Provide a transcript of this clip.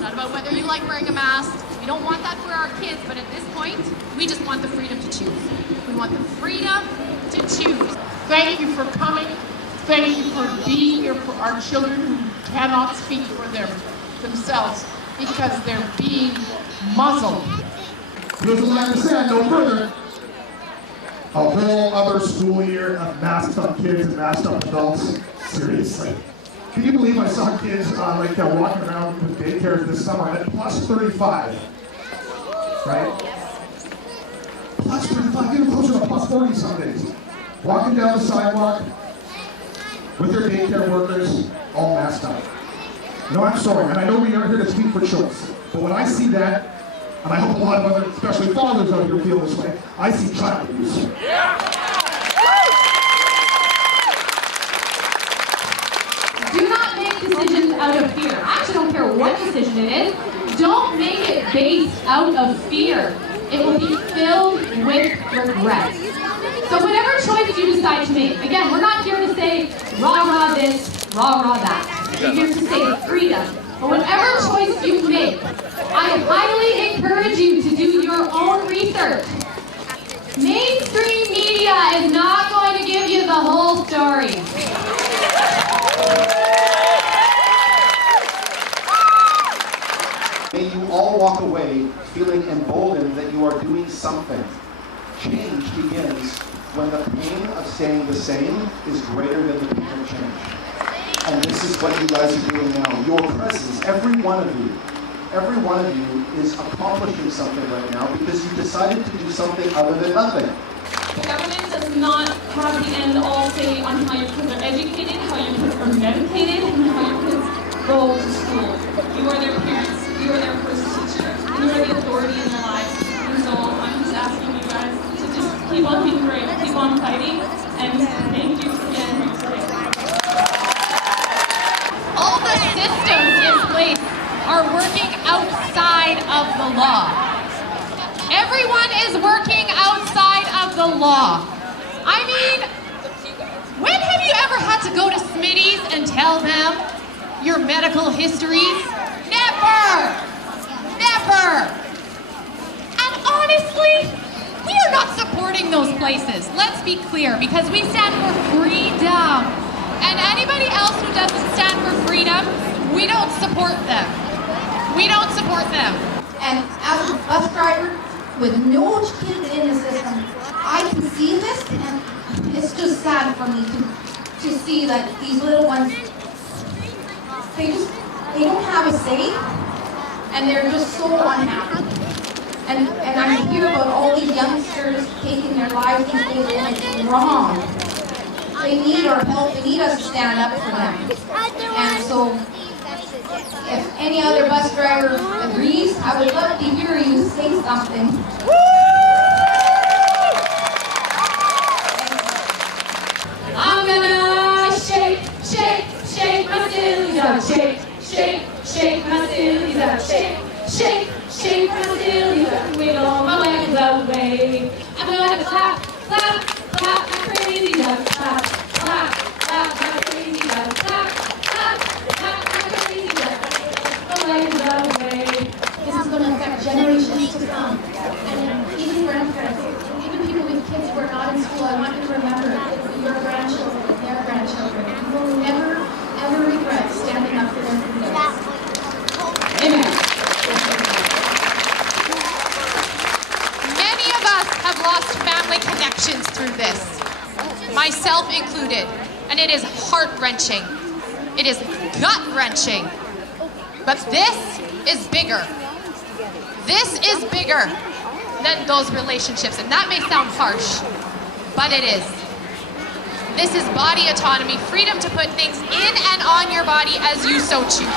It's not about whether you like wearing a mask. We don't want that for our kids, but at this point, we just want the freedom to choose. We want the freedom to choose. Thank you for coming. Thank you for being here for our children who cannot speak for themselves because they're being muzzled. Doesn't like to say no further. A whole other school year of masked up kids and masked up adults. Seriously. Can you believe I saw kids walking around with daycares this summer at plus 35? Right? Plus 35, even closer to plus 40 some days. Walking down the sidewalk with their daycare workers all masked up. No, I'm sorry, and I know we are here to speak for choice, but when I see that, and I hope a lot of other, especially fathers out here feel this way, I see child abuse. Do not make decisions out of fear. I actually don't care what decision it is. Don't make it based out of fear. It will be filled with regret. So whatever choice you decide to make, again, we're not here to say rah-rah this, rah-rah that. We're here to say freedom. But whatever choice you make, I highly encourage you to do your own research. Mainstream media is not going to give you the whole story. May you all walk away feeling emboldened that you are doing something. Change begins when the pain of staying the same is greater than the pain of change. And this is what you guys are doing now. Your presence, every one of you is accomplishing something right now because you decided to do something other than nothing. The government does not have the end-all say on how your kids are educated, how your kids are medicated, and how your kids go to school. You are their parents. You are their first teacher. You are the authority in their lives. And so I'm just asking you guys to just keep on being brave, keep on fighting, and thank you for being here today. All the systems in place are working outside of the law. Everyone is working outside of the law. I mean, when have you ever had to go to Smitty's and tell them your medical histories? Never! Never! And honestly, we are not supporting those places. Let's be clear, because we stand for freedom. And anybody else who doesn't stand for freedom, we don't support them. We don't support them. And as a bus driver with no kids in the system, I can see this, and it's just sad for me to see that these little ones, they don't have a say, and they're just so unhappy. And I hear about all these youngsters taking their lives these days, and it's wrong. They need our help. They need us to stand up for them. And so, if any other bus driver agrees, I would love to hear you say something. I'm gonna shake, shake, shake my sillies out. Shake, shake, shake my sillies out. Shake, shake, shake my sillies out. Wiggle my legs away. I'm gonna clap, clap, clap my crazies out. Clap, clap, clap my crazies out. Clap, clap, clap my crazies out. My legs away. This is going to affect generations to come. And even grandparents, even people with kids who are not in school, I want you to remember your grandchildren, their grandchildren. You will never, ever regret standing up for their freedom. Amen. Many of us have lost family connections through this, myself included, and it is heart-wrenching. It is gut-wrenching. But this is bigger. This is bigger than those relationships, and that may sound harsh, but it is. This is body autonomy, freedom to put things in and on your body as you so choose.